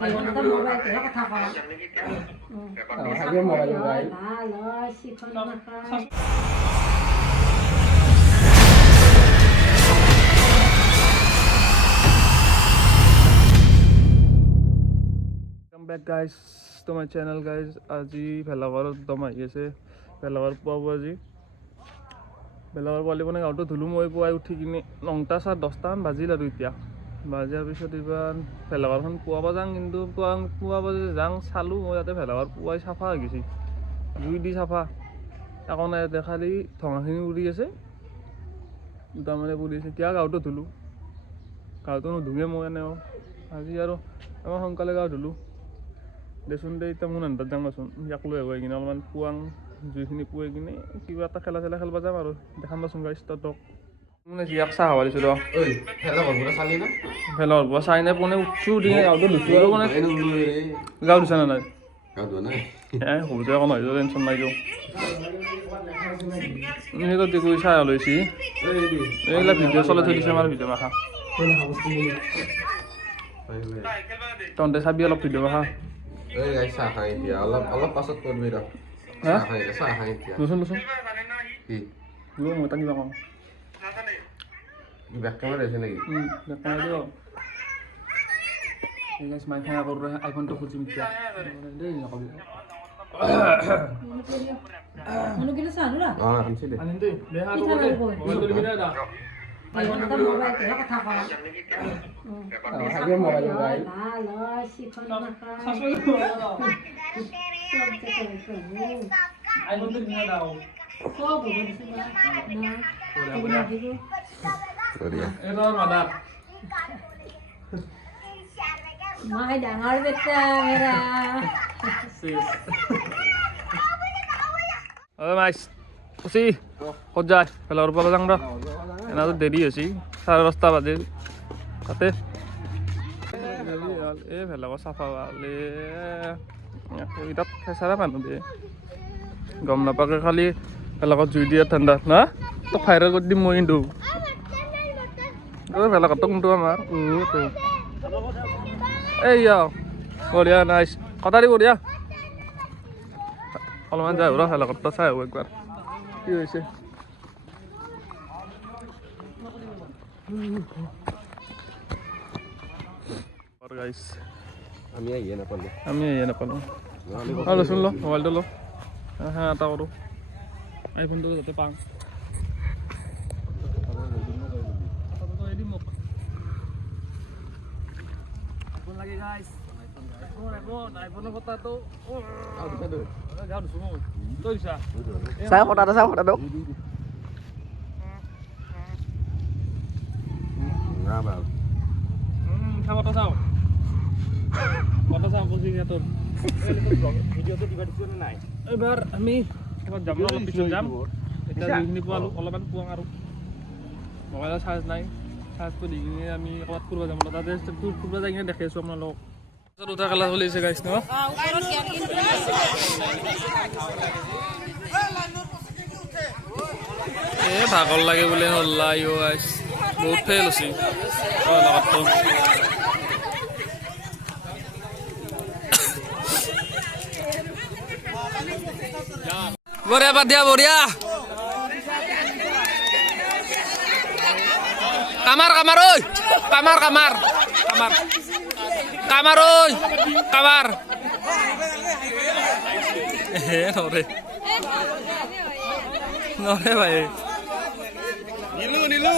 back guys to my channel guys. আজি ভেলাঘৰ একদম আহি আছে, ভেলাঘৰ পুৱাব আজি। ভেলাঘৰ পোৱালি মানে গাঁৱতো ধুলোঁ মই পুৱাই উঠি কিনে 9টা 10টামান বাজিল আৰু এতিয়া বাজাৰ পিছত এইবাৰ ভেলাঘৰখন পুৱাব যাওঁ, কিন্তু পুৱাব যাওঁ চালোঁ মই ইয়াতে ভেলাঘৰ পুৱাই চাফা হৈ গৈছে, জুই দি চাফা একো নাই, ইয়াতে খালি ধোঁৱাখিনি উৰি আছে, তাৰমানে পৰি আছে। এতিয়া গাঁৱতো ধুলোঁ, গাঁৱতো নুধুৱে মই এনেও আজি আৰু আমাৰ সোনকালে গাঁও ধুলোঁ দেচোন দে। এতিয়া মোৰ আন্ধাৰত যাম দেচোন, ইয়াক লৈ আহিব কিনে অলপমান পুৱাং জুইখিনি পুৱাই কিনে কিবা এটা খেলা খেলিব যাম আৰু দেখাম দেচোন গাইছ তহঁতক। মানে জীয়াক চাহ খাব দিছোঁ ৰ, ভেলাঘৰ পৰা চাই নাই পোনে উঠছোঁ দি গাঁৱতো ধুছোঁ আৰু মানে গাঁও ধুছা নে নাই? হ'ব দে, একো নহয়, টেনশ্যন নাই দিওঁ। সেইটো দেখুৱাই চাই লৈছি এইবিলাক ভিডিঅ' চলাই থৈ দিছে আমাৰ ভিডিঅ' মাখা, তহঁতে চাবি অলপ ভিডিঅ' মাখা। অলপ পাছত করবি রা লচোন মই টানিবা কওঁ ব্যাক ক্যামেরা আছে নাকি? মাই খাই আকৌ আইফোনটো খুজিম এতিয়া দেই নকবি আনিম দেই বেহা মোবাইলটো দিবি দে দা Mai ডাঙৰ বেটা মেৰা মাইছ খুচি ক'ত যায় ভেলাঘৰ পৰা যাওঁ ৰ, এনেতো দেৰি হৈছে 10:30 বাজিল তাতে। এই ভেলাঘৰ চাফা পালে তাত খেচাৰা মানুহ দিয়ে গম নাপাকে, খালি ভেলাঘৰত জুই দিয়া ঠাণ্ডা না তই ফাইৰেল কৰি দিম মই, কিন্তু ভেলাঘৰটো কোনটো আমাৰ এই বঢ়িয়া নাইছ কটাৰী বঢ়িয়া। অলপমান যাই ৰ ভেলাঘৰটো চাই আহোঁ একবাৰ কি হৈছে। আমি আহিয়ে নাপালোঁ লৈচোন ল মোবাইলটো ল, হা এটা কৰোঁ আইফোনটো যাতে পাওঁ। চাই ফটাটো চাই ফটাটো এইবাৰ আমি যাম অলপ পিছত যাম, এতিয়া যিখিনি পোৱালোঁ অলপমান পুৱাং আৰু মোবাইলৰ চাৰ্জ নাই, চাৰ্জটো দি কিনে আমি ক'ৰবাত ফুৰিব যাম, তাতে ফুৰিব যাই কিনে দেখি আছোঁ আপোনালোকক। উঠা খেলা চলিছে গাইছ ন, এই ভাগৰ লাগে বোলে নল্লাই গাইছ, বহুত ফেইল হৈছে বঢ়িয়া বাদ দিয়া বঢ়িয়া। কামাৰ কামাৰ ঐ কামাৰ কামাৰ কামাৰ কামাৰ ঐ কামাৰ নৰে নৰে ভাই নিলু নিলু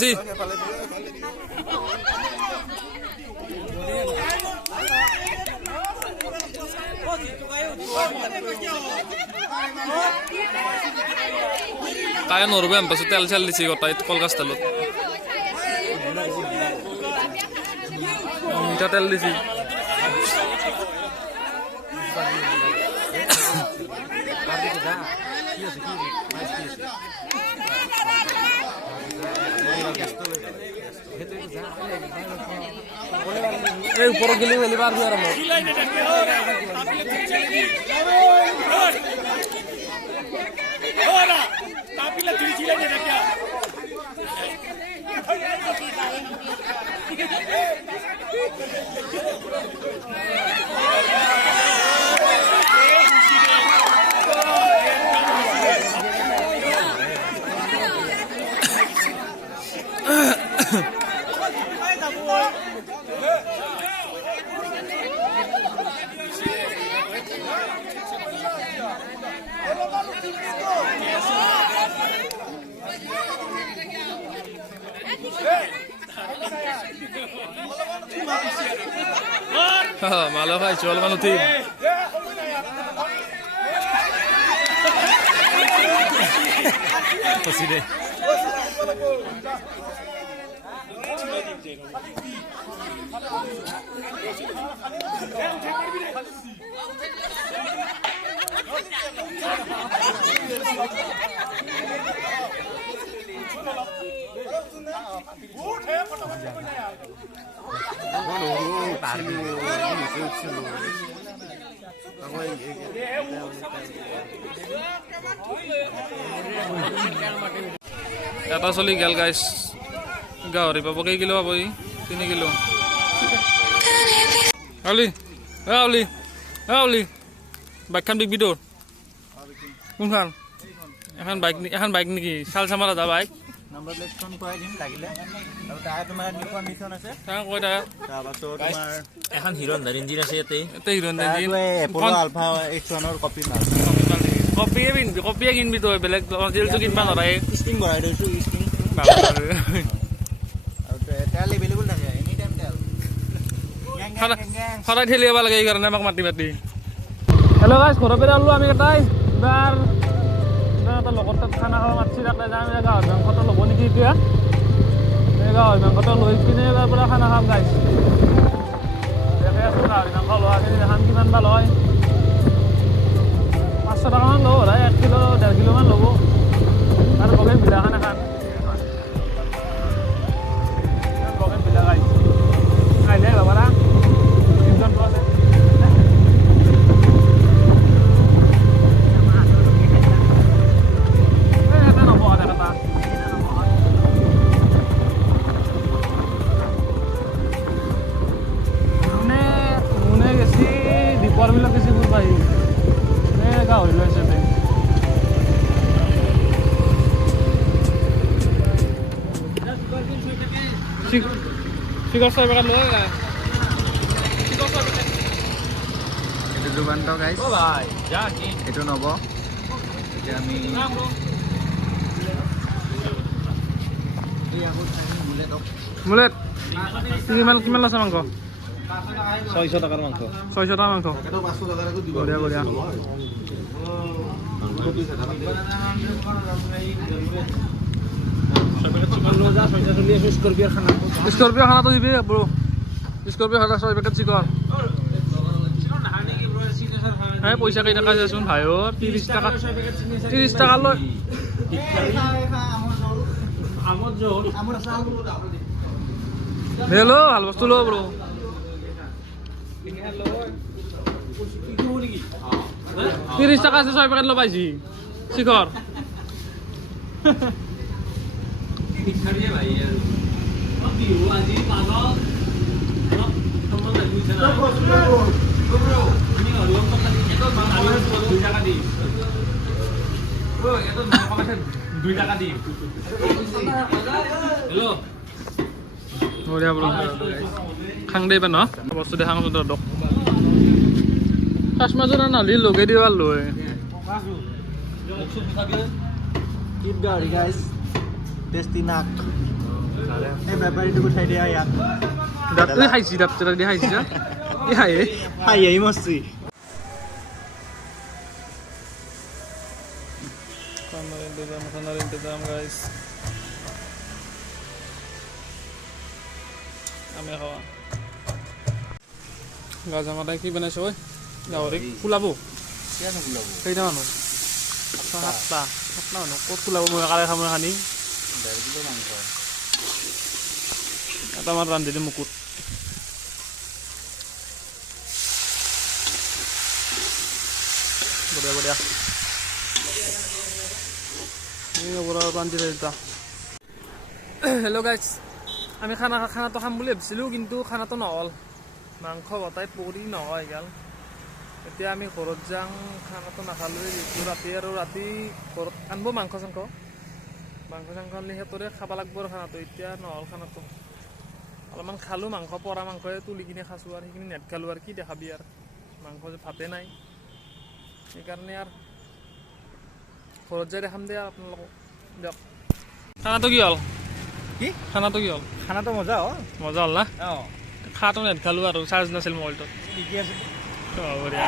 জি কায়ে নৰবে আম পাছত তেল চেল দিছে গোটাই কলগাছ তেলত মিঠা তেল দিছি এই উপৰত গেলি মেলি পাৰবি আৰু Malah kay jual kan utim. Pasti deh. এটা চলি গেল গাইছ গাহৰি পাব কেই কিলো পাব 3 কিলো আলি আলি আলি বাইকখন বিকবি তোৰ কোনখন এখন বাইক নেকি চাল চামাৰা যা বাইক নম্বৰ প্লেটখন কৰাই দিম লাগিলে আৰু তাৰ তোমাৰ ইনফৰমেশ্যন আছে তাৰ কৈ থাকা তাৰপাছত তোমাৰ এখন হিৰো হণ্ডাৰ ইঞ্জিন আছে ইয়াতে এটা হিৰো ইঞ্জিন এপল আলফা X1ৰ কপি মাল কপিয়ে কিনবি তই বেলেগ জিলটো কিনবা নৰাই স্প্ৰিং ভৰাই দিছোঁ স্প্ৰিং আৰু তেল এভেইলেবল থাকে এনি টাইম তেল সদায় ঠেলি আহিব লাগে এইকাৰণে আমাক মাতি হেল্ল' গাইছ ঘৰৰ পৰা ওলো আমি এটাই এইবাৰ এটা লগত তাত খানা খাব মাতিছি তাতে যাম গাহৰি মাংসটো ল'ব নেকি এতিয়া এই গাহৰি মাংসটো লৈ কিনে এইবাৰ পৰা খানা খাম গাইছ দেখে আছোঁ গাহৰি মাংস লোৱাখিনি দেখাম কিমান বা লয় 500 টকামান ল'ব হয় 1 কিলো 1.5 কিলোমান ল'ব আৰু বগেন বিলাহ খানা খাম বগেন বিলাহ গাইছ আহিলে বাবাৰা তিনজন আছে বিলাক বেছি ফুল পাই গাহৰি লৈছে চিকৰ 6 পেকেট লৈ এইটো দুবান্ত গাইছ এইটো নব এতিয়া আমি মুলেট কিমান আছে মাংস 600 টকাৰ মাংস 600 টকা মাংস বঢ়িয়া বঢ়িয়া স্কৰপিঅ খানাটো দিবি ব্ৰ স্কৰপিঅ খানা 6 পেকেট চিকন এই পইচা কেই টাকা দেচোন ভাই 30 টাকা লৈ হেল্ল' ভাল বস্তু ল ব্ৰ 30 টাকা আছে 6 পেকেট ল পাইছি শিখৰ বঢ়িয়া ব্ৰ খাং দেই পা ন বস্তু দেখাং দক চশমাযোৰ নালি লগাই দিব লৈ কিপ গাহৰি গাইছ টেষ্টি নাক এই বেপাৰীটোক উঠাই দিয়া ইয়াত দাঁতটোৱে খাইছি দাঁতটো দি খাইছি হাঁহি মস্তি খানাৰ ইন্তজাম গাইছ আমি খাৱা গাজা মাতাই কি বনাইছে ঐ গাহৰি ফুলাব কেইটা মানুহ 7টা মানুহ ক'ত ফুলাব মই একালে খাম খানি 1.5 কিলো মাংস এটা মান ৰান্ধি দিম মুকুট বঢ়িয়া বঢ়িয়া এই বৰা ৰান্ধি দিতা হেল্ল' গাইছ আমি খানাটো খাম বুলি ভাবিছিলোঁ, কিন্তু খানাটো নহ'ল। মাংস বতাই পৰি নহয় গাল। এতিয়া আমি ঘৰত যাওঁ, খানাটো নাখালোৱে যিহেতু ৰাতি, আৰু ৰাতি ঘৰত আনিব মাংস চাংস আনিলে সিহঁতৰে খাব লাগিব আৰু খানাটো। এতিয়া নহ'ল খানাটো, অলপমান খালোঁ মাংস, পৰা মাংসই তুলি কিনে খাইছোঁ, আৰু সেইখিনি নেট খালোঁ। আৰু কি দেখাবি আৰু মাংস ভাতে নাই, সেইকাৰণে আৰু ঘৰত যাই দেখাম দে আপোনালোকক। দিয়ক, খানাটো কি হ'ল? কি খানাটো কি হ'ল? খানাটো মজা মজা হ'ল না? অঁ খাটো নেট খালোঁ আৰু চাৰ্জ নাছিল মোবাইলটোত। ঠিকে আছে বঢ়িয়া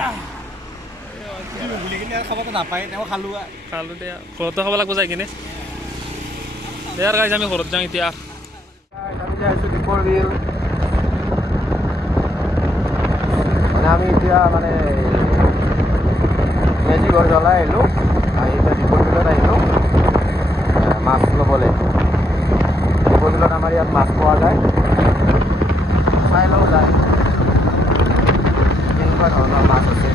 বুলি কিনে খাবতো নাপায়, তেওঁ খালোঁ খালোঁ দে, ঘৰতো খাব লাগিব যাই কিনে। দে আৰু গাইজ, আমি ঘৰত যাওঁ এতিয়া। আমি যাই আছোঁ দীপৰ বিল। মানে আমি এতিয়া মানে মেজি ঘৰ জ্বলাই আহিলোঁ, এতিয়া দীপৰ বিলত আহিলোঁ মাছ ল'বলৈ। দীপৰ বিলত আমাৰ ইয়াত মাছ পোৱা যায়, চাই লওঁ যায় কেনেকুৱা ধৰণৰ মাছ আছে।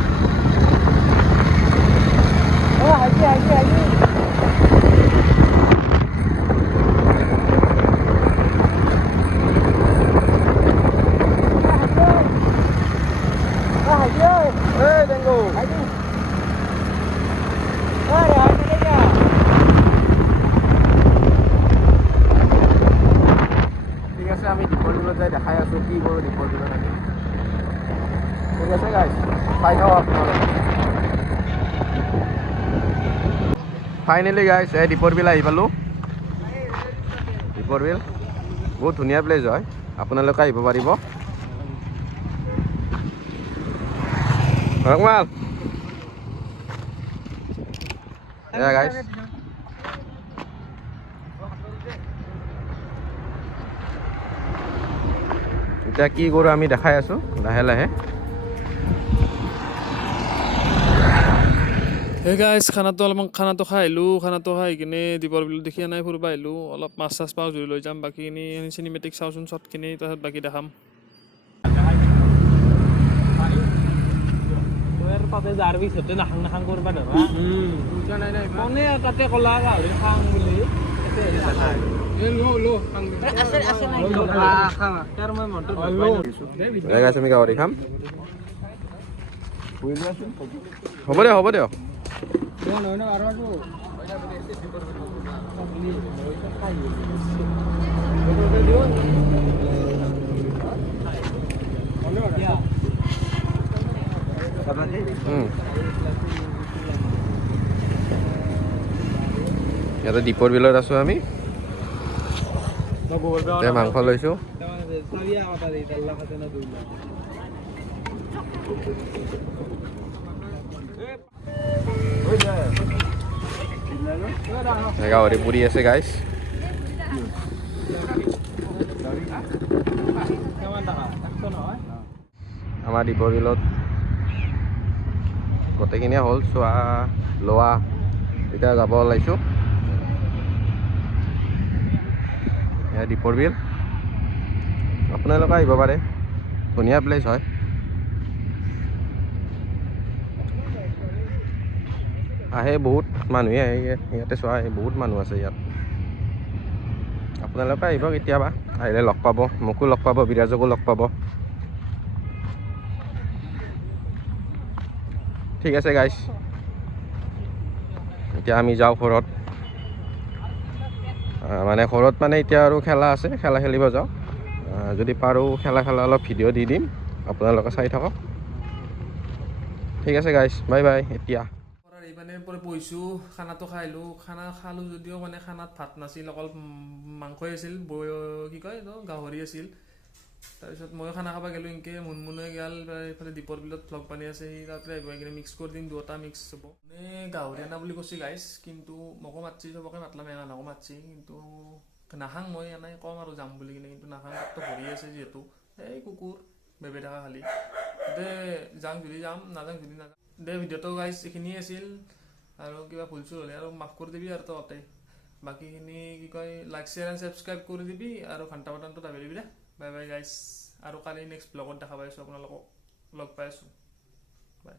ঠিক আছে, আমি দীপৰ বিলত যাই দেখাই আছোঁ কি কৰোঁ দীপৰ বিলত আমি। ঠিক আছে গাইজ, চাই থাকক আপোনালোকে। ফাইনেলি গাইজ, এই দীপৰ বিল আহি পালোঁ। দীপৰ বিল বহুত ধুনীয়া প্লেচ হয়, আপোনালোকে আহিব পাৰিব। ৰকমাল এয়া গাইজ, এতিয়া কি কৰোঁ আমি দেখাই আছোঁ লাহে লাহে। সেই গাইজ, খানাটো খাই আহিলোঁ। খানাটো খাই কিনে দীপৰ বিল দেখি নাই ফুৰিব আহিলোঁ। অলপ মাছ চাছ পাওঁ জুই লৈ যাম, বাকীখিনি চিনেমেটিক চাওঁচোন শ্বৰ্টখিনি, তাৰপিছত বাকী দেখাম। তাতে যাৰ পিছতে নাখাং কৰিব ধৰা কোনে তাতে ক'লা গাহৰি খাং বুলি আমি গাহৰি খাম। হ'ব দিয়ক, হ'ব দিয়ক। ইয়াতে দীপৰ বিলত আছোঁ আমি, মাংস লৈছোঁ। গাহৰি পুৰি আছে গাইজ। আমাৰ দীপৰ বিলত গোটেইখিনিয়ে হ'ল চোৱা লোৱা, এতিয়া যাব ওলাইছোঁ। এয়া দীপৰ বিল, আপোনালোকে আহিব পাৰে, ধুনীয়া প্লেচ হয়। আহে বহুত মানুহে আহে ইয়াতে চোৱা, বহুত মানুহ আছে ইয়াত। আপোনালোকে আহিব কেতিয়াবা, আহিলে লগ পাব, মোকো লগ পাব, বিৰাজকো লগ পাব। ঠিক আছে গাইজ, এতিয়া আমি যাওঁ ঘৰত। ঘৰত এতিয়া আৰু খেলা আছে, খেলা খেলিব যাওঁ। যদি পাৰোঁ খেলা অলপ ভিডিঅ' দি দিম, আপোনালোকে চাই থাকক। ঠিক আছে গাইজ, বাই বাই। এতিয়া বহিছোঁ, খানাটো খালোঁ। খানা খালোঁ যদিও খানাত ভাত নাছিল, অকল মাংসই আছিল, কি কয় গাহৰি আছিল। তাৰপিছত ময়ো খানা খাব গ'লোঁ, এনেকৈ মুনমুনে গেল এইফালে দীপৰ বিলত ভ্লগ বানি আছে, সি তাৰপৰা আহিব কিনে মিক্স কৰি দিম, দুটা মিক্স হ'ব। গাহৰি আনা বুলি কৈছে গাইজ, কিন্তু মোকো মাতছি, চবকে মাতলাম, এনাকো মাতছি, কিন্তু নাখাং। মই এনেই কম আৰু যাম বুলি কিনে, কিন্তু নাখাং। তাততো ভৰি আছে যিহেতু, এই কুকুৰ বেবে থকা খালি। দে যাওঁ যদি যাম, নাযাওঁ যদি নাযাওঁ। দে ভিডিঅ'টো গাইজ এইখিনিয়ে আছিল, আৰু কিবা ভুল চুল হ'লে আৰু মাফ কৰি দিবি আৰু তহঁতে। বাকীখিনি কি কয়, লাইক শ্বেয়াৰ এণ্ড ছাবস্ক্ৰাইব কৰি দিবি, আৰু ঘণ্টা বাটনটো দাবি দিবি দে। বাই বাই গাইজ, আৰু কালি নেক্সট ব্লগত দেখা পাই আছোঁ, আপোনালোকক লগ পাই আছোঁ। বাই।